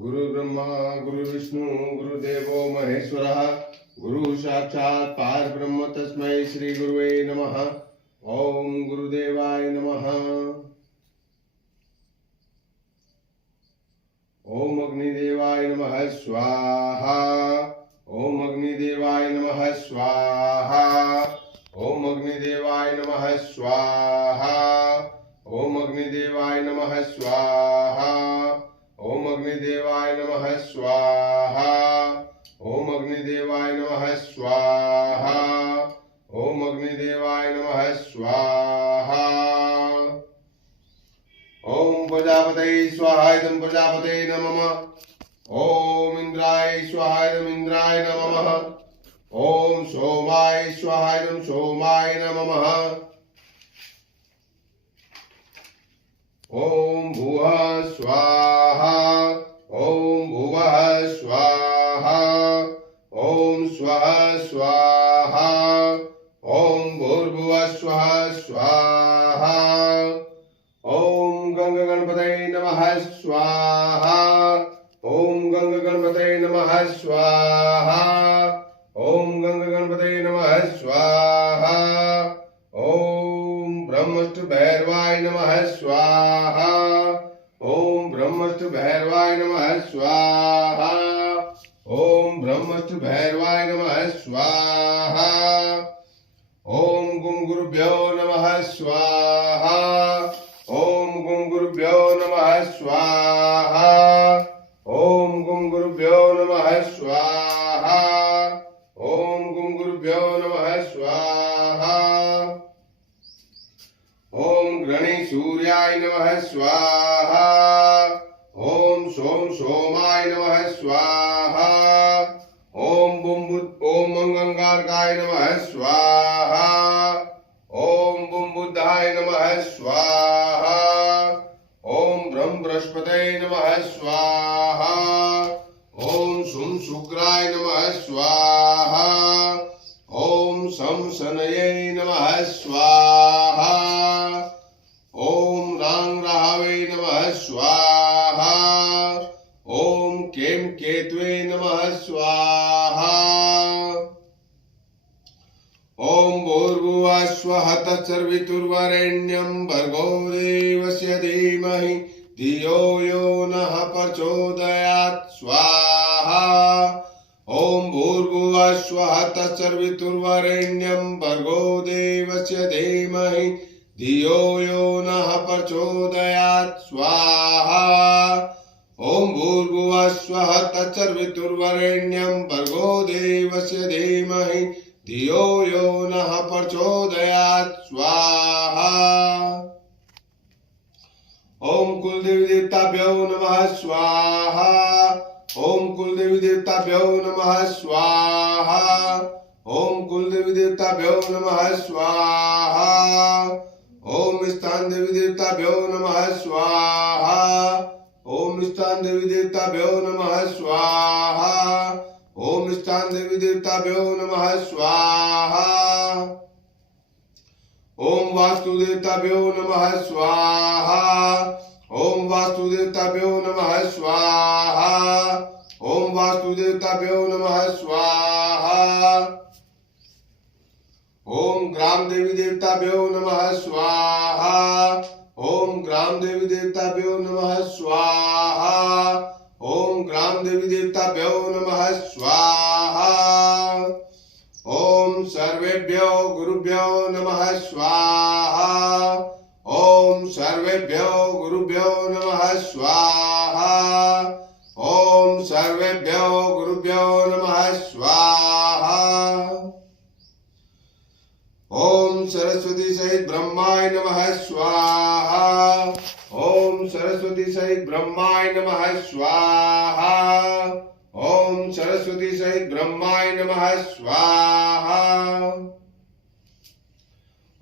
गुरु ब्रह्मा गुरु विष्णु गुरुदेवो महेश्वरः गुरु साक्षात् परब्रह्म तस्मै श्री गुरुवे नमः। ओम गुरुदेवाय नमः। ओम अग्निदेवाय नमः स्वाहा। ओम अग्निदेवाय नमः स्वाहा। ओम अग्निदेवाय नमः स्वाहा। ओम अग्निदेवाय नमः स्वाहा। ओम अग्निदेवाय नमः स्वाहा। ओम अग्निदेवाय नमः स्वाहा। ओम अग्निदेवाय नमः स्वाहा। ओम प्रजापतये स्वाहा इदं प्रजापतये नमः। ओम इंद्राय स्वाहा इदं इंद्राय नमः। ओम सोमाय स्वाहा इदं सोमाय नमः। ओम भुवः स्वाहा। ओम भुवः स्वाहा। ओम स्वः स्वाहा। ओम भूर्भुवः स्वः स्वाहा। ओम गंग गणपतये नमः स्वाहा। ओम गंग गणपतये नमः स्वाहा। ओम गंग गणपतये नमः स्वाहा। ओम ब्रह्मस्तु भैरवाय नमः स्वाहा। ओम ब्रह्मस्तु भैरवाय नमः स्वाहा। ओम ब्रह्मस्तु भैरवाय नमः स्वाहा। ओम गुं गुरुभ्यो नमः स्वाहा। ओम गुं गुरुभ्यो नमः स्वाहा। ओम गुं गुरुभ्यो नमः स्वाहा। ओम गुं गुरुभ्यो नमः स्वाहा। ओम ग्रणी सूर्याय नमः स्वाहा। ओम सोम सोमाय नमः स्वाहा। ओम अंगारकाय नमः स्वाहा। ओम बुम बुद्धाय नमः स्वाहा। ओम ब्रह्म बृहस्पतये नमः स्वाहा। ओम सुम शुक्राय नमः स्वाहा। ओम सम शनये नमः स्वाहा। ओम रांग राहवे नमः स्वाहा। ओम केम केतवे नमः स्वाहा। ओम भूर्भुवः स्वः तत्सवितुर्वरेण्यं भर्गो देवस्य धीमहि धियो यो नः प्रचोदयात् स्वाहा। ओम भूर्भुवः स्वः तत्सवितुर्वरेण्यं भर्गो देवस्य धीमहि धियो यो नः प्रचोदयात् स्वाहा। ओम भूर्भुवः स्वः तत्सवितुर्वरेण्यं भर्गो देवस्य धीमहि धियो यो नः प्रचोदयात् स्वाहा। ओम कुलदेवी देवताभ्यो नमः स्वाहा। ओम कुलदेवी देवताभ्यो नमः स्वाहा। ओम कुलदेवी देवताभ्यो नमः स्वाहा। ओम स्थान देवी देवताभ्यो नमः स्वाहा। ओम स्थान देवी देवताभ्यो नमः स्वाहा। ओम स्थान देवी देवताभ्यो नमः स्वाहा। ओम वास्तु देवताभ्यो नमः स्वाहा। ओम वास्तु देवताभ्यो नमः स्वाहा। ओम वास्तु देवताभ्यो नमः स्वाहा। ओम ग्राम देवी देवताभ्यो नमः स्वाहा। ओम ग्राम देवी देवताभ्यो नमः स्वाहा। ओम ग्राम देवी देवताभ्यो नमः स्वाहा। ओम सर्वेभ्यो गुरुभ्यो नमः स्वाहा। ओम सर्वेभ्यो गुरुभ्यो नमः स्वाहा। ओम सर्वेभ्यो गुरुभ्यो नमः स्वाहा। ओम सरस्वती सहित ब्रह्माय नमः स्वाहा। ओम सरस्वती सहित ब्रह्माय नमः स्वाहा। ओम सरस्वती सहित ब्रह्माय नमः स्वाहा।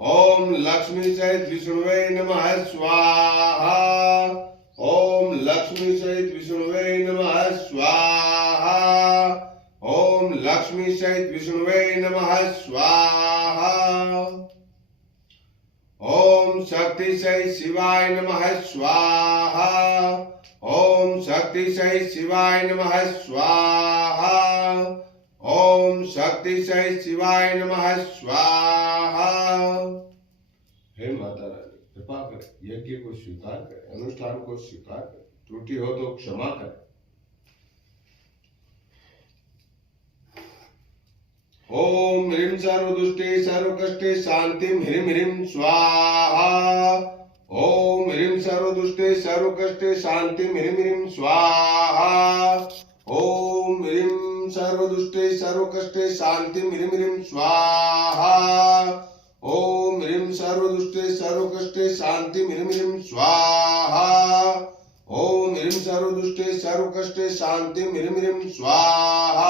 ओम लक्ष्मी सहित विष्णुवे नमः स्वाहा। ओम लक्ष्मी सहित विष्णुवे नमः स्वाहा। ओम लक्ष्मी सहित विष्णुवे नमः स्वाहा। ओम शक्ति सहित शिवाय नमः स्वाहा। ओम शक्तिशय शिवाय नमः स्वाहा। ओम शक्तिशय शिवाय नमः स्वाहा। हे माता रानी कृपा करें, यज्ञ को स्वीकार करें, अनुष्ठान को स्वीकार करें, त्रुटि हो तो क्षमा करें। ओम ह्रीं सर्वदुष्टे सर्वकष्टे शांतिं ह्रीं ह्रीं स्वाहा। ओम ह्रीं सर्वदुष्टे सर्वकष्टे शांतिं ह्रीं ह्रीं स्वाहा। ओम ह्रीं सर्वदुष्टे सर्वकष्टे शांतिं ह्रीं ह्रीं स्वाहा। ओम ह्रीं सर्वदुष्टे सर्वकष्टे शांतिं ह्रीं ह्रीं स्वाहा। ओम ह्रीं सर्वदुष्टे सर्वकष्टे शांतिं ह्रीं ह्रीं स्वाहा।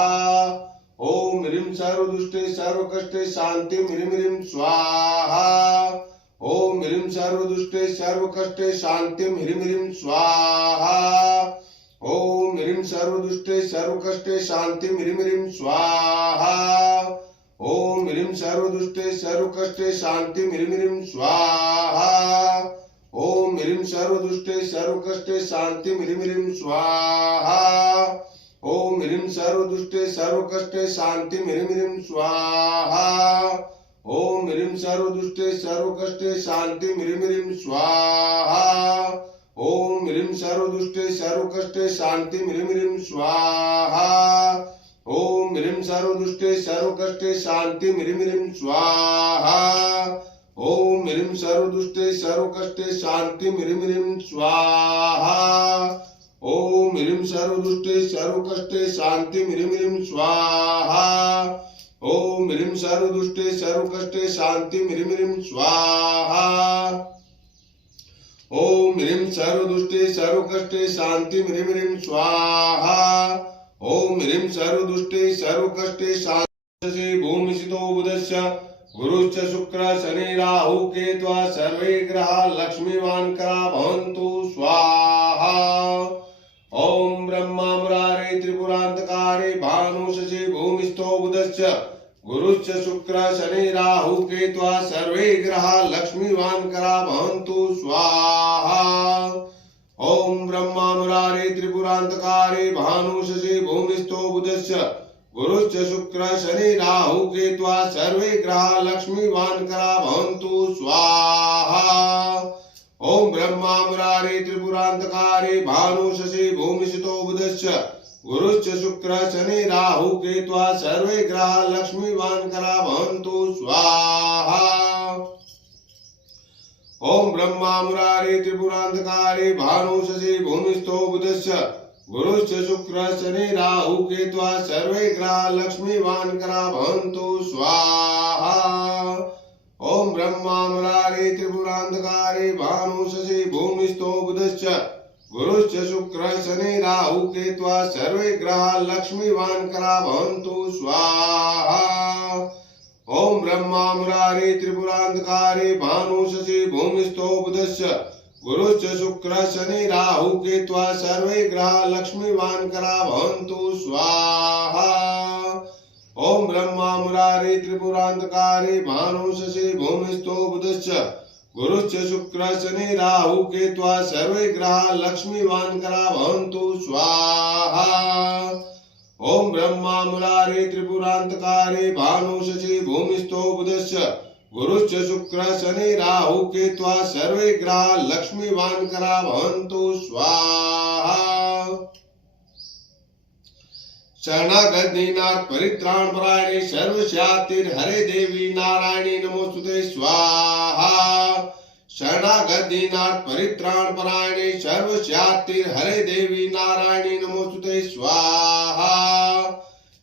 ओम ह्रीं सर्वदुष्टे सर्वकष्टे शांतिं ह्रीं ह्रीं स्वाहा। ओम ह्रीं सर्वदुष्टे सर्वकष्टे शांतिं ह्रीं ह्रीं स्वाहा। ओम ह्रीं सर्वदुष्टे सर्वकष्टे शांतिं ह्रीं ह्रीं स्वाहा। ओम ह्रीं सर्वदुष्टे सर्वकष्टे शांतिं ह्रीं ह्रीं स्वाहा। ओम ह्रीं सर्वदुष्टे सर्वकष्टे शांतिं ह्रीं ह्रीं स्वाहा। ओम ह्रीं सर्वदुष्टे सर्वकष्टे शांतिं ह्रीं ह्रीं स्वाहा। ओम ह्रीं सर्वदुष्टे सर्वकष्टे शांतिं ह्रीं ह्रीं स्वाहा। ओम ह्रीं सर्वदुष्टे सर्वकष्टे शांतिं ह्रीं ह्रीं स्वाहा। ओम ह्रीं सर्वदुष्टे सर्वकष्टे शांतिं ह्रीं ह्रीं स्वाहा। ओम ह्रीं सर्वदुष्टे सर्वकष्टे शांतिं ह्रीं ह्रीं स्वाहा। ओम ह्रीं सर्वदुष्टे सर्वकष्टे शांतिं ह्रीं ह्रीं स्वाहा। ओम ह्रीं सर्वदुष्टे सर्वकष्टे शांतिं ह्रीं ह्रीं स्वाहा। ओम ह्रीं सर्वदुष्टे सर्वकष्टे शांतिं ह्रीं ह्रीं स्वाहा। ओम ह्रीं सर्वदुष्टे सर्वकष्टे शांति भूमिसितो बुधस्य गुरुश्च शुक्र शनि राहु केतु सर्वे ग्रहा लक्ष्मीवान्करा भवन्तु स्वाहा। ओम ब्रह्मा मुरारे त्रिपुरांतकारे भानु शशि भूमिस्थो बुधश्च गुरुश्च शुक्र शनि राहु केतु सर्वे ग्रहा लक्ष्मीवान्करा भवन्तु स्वाहा। ओम ब्रह्मा मुरारे त्रिपुरांतकारे भानु शशि भूमिस्थो बुधश्च गुरुश्च शुक्र शनि राहु केतु सर्वे ग्रहा लक्ष्मीवान्करा भवन्तु स्वाहा। ओम ब्रह्मा मुरारे त्रिपुरांतकारे भानु शशि भूमिसितो बुधश्च गुरुश्च शुक्र शनि राहु केतु सर्वे ग्रहा लक्ष्मीवान्करा भवन्तु स्वाहा। ओम ब्रह्मा मुरारे त्रिपुरांतकारे भानु शशि भूमिस्थो बुधश्च गुरुश्च शुक्र शनि राहु केतु सर्वे ग्रहा लक्ष्मीवान्करा भवन्तु स्वाहा। ओम ब्रह्मा मुरारे त्रिपुरांतकारे भानु शशि भूमिस्थो बुधश्च गुरुश्च शुक्र शनि राहु केतु सर्वे ग्रहा लक्ष्मीवान्करा भवन्तु स्वाहा। ओम ब्रह्मा मुरारे त्रिपुरांतकारे भानु शशि भूमिस्थो बुधश्च गुरुश्च शुक्र शनि राहु केतु सर्वे ग्रहा लक्ष्मीवान्करा भवन्तु स्वाहा। ओम ब्रह्मा मुरारे त्रिपुरांतकारे भानु शशि भूमिस्थो बुधश्च गुरुश्च शुक्र शनि राहु केतु सर्वे ग्रहा लक्ष्मीवान्करा भवन्तु स्वाहा। ओम ब्रह्मा मुरारे त्रिपुरांतकारे भानु शशि भूमिस्थो बुधश्च गुरुश्च शुक्र शनि राहु केतु सर्वे ग्रहा लक्ष्मीवान्करा भवन्तु स्वाहा। शरणागतदीनाथ परित्राणपरायणे सर्वस्यातिर्हरे देवी नारायणी नमोस्तुते स्वाहा। शरणागतदीनाथ परित्राणपरायणे सर्वस्यातिर्हरे देवी नारायणी नमोस्तुते स्वाहा।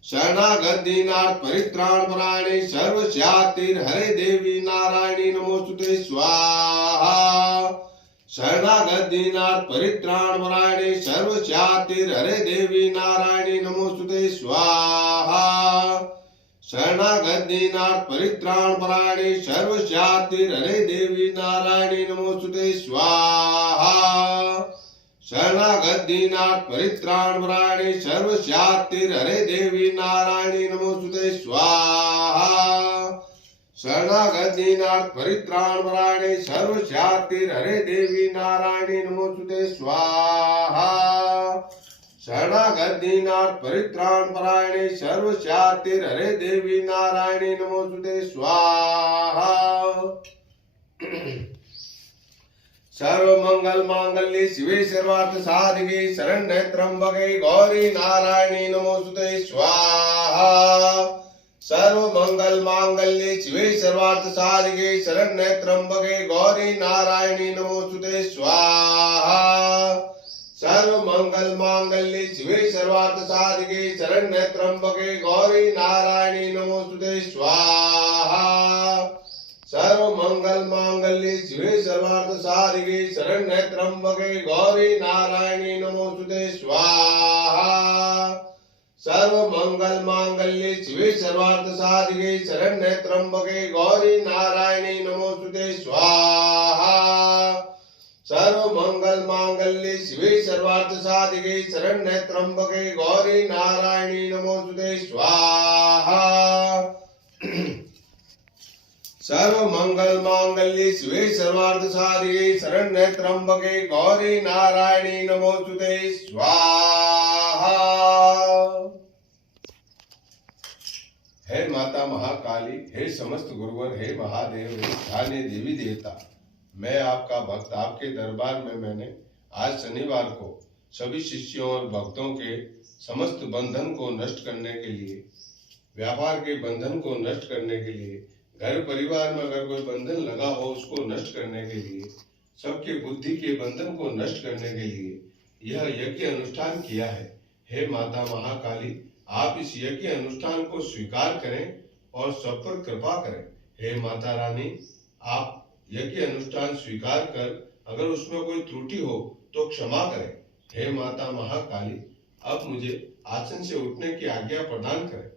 शरणागतदीनाथ परित्राणपरायणे सर्वस्यातिर्हरे देवी नारायणी नमोस्तुते स्वाहा। शरणागतदीनाथ परित्राणपरायणे सर्वस्यातिर्हरे देवी नारायणी नमोस्तुते स्वाहा। शरणागतदीनाथ परित्राणपरायणे सर्वस्यातिर्हरे देवी नारायणी नमोस्तुते स्वाहा। शरणागतदीनाथ परित्राणपरायणे सर्वस्यातिर्हरे देवी नारायणी नमोस्तुते स्वाहा। शरणागत दीनार्थ परित्राण परायणे सर्वस्यातिर हरे देवी नारायणी नमोस्तुते स्वाहा। शरणागत दीनार्थ परित्राण परायणे सर्वस्यातिर हरे देवी नारायणी नमोस्तुते स्वाहा। सर्वमंगल मांगल्ये शिवे सर्वार्थ साधिके शरण्ये त्र्यंबके गौरी नारायणी नमोस्तुते स्वाहा। सर्वमंगल मांगल्ये शिवे सर्वार्थ साधिके शरण्ये त्र्यंबके गौरी नारायणी नमोस्तुते स्वाहा। सर्वमंगल मांगल्ये शिवे सर्वार्थ साधिके शरण्ये त्र्यंबके गौरी नारायणी नमोस्तुते स्वाहा। सर्वमंगल मांगल्ये शिवे सर्वार्थ साधिके शरण्ये त्र्यंबके गौरी नारायणी नमोस्तुते स्वाहा। सर्वमंगल मांगल्ये शिवे सर्वार्थ साधिके शरण्ये त्र्यंबके गौरी नारायणी नमोस्तुते स्वाहा। सर्वमंगल मांगल्ये शिवे सर्वार्थ साधिके शरण्ये त्र्यंबके गौरी नारायणी नमोस्तुते स्वाहा। सर्वमंगल मांगल्ये शिवे सर्वार्थ साधिके शरण्ये त्र्यंबके गौरी नारायणी नमोस्तुते स्वाहा। हे माता महाकाली, हे समस्त गुरुवर, हे महादेव, हे ध्याने देवी देवता, मैं आपका भक्त आपके दरबार में मैंने आज शनिवार को सभी शिष्यों और भक्तों के समस्त बंधन को नष्ट करने के लिए, व्यापार के बंधन को नष्ट करने के लिए, घर परिवार में अगर कोई बंधन लगा हो उसको नष्ट करने के लिए, सबके बुद्धि के बंधन को नष्ट करने के लिए यह यज्ञ अनुष्ठान किया है। हे माता महाकाली, आप इस यज्ञ अनुष्ठान को स्वीकार करें और सब पर कृपा करें। हे माता रानी, आप यज्ञ अनुष्ठान स्वीकार कर अगर उसमें कोई त्रुटि हो तो क्षमा करें। हे माता महाकाली, अब मुझे आसन से उठने की आज्ञा प्रदान करें।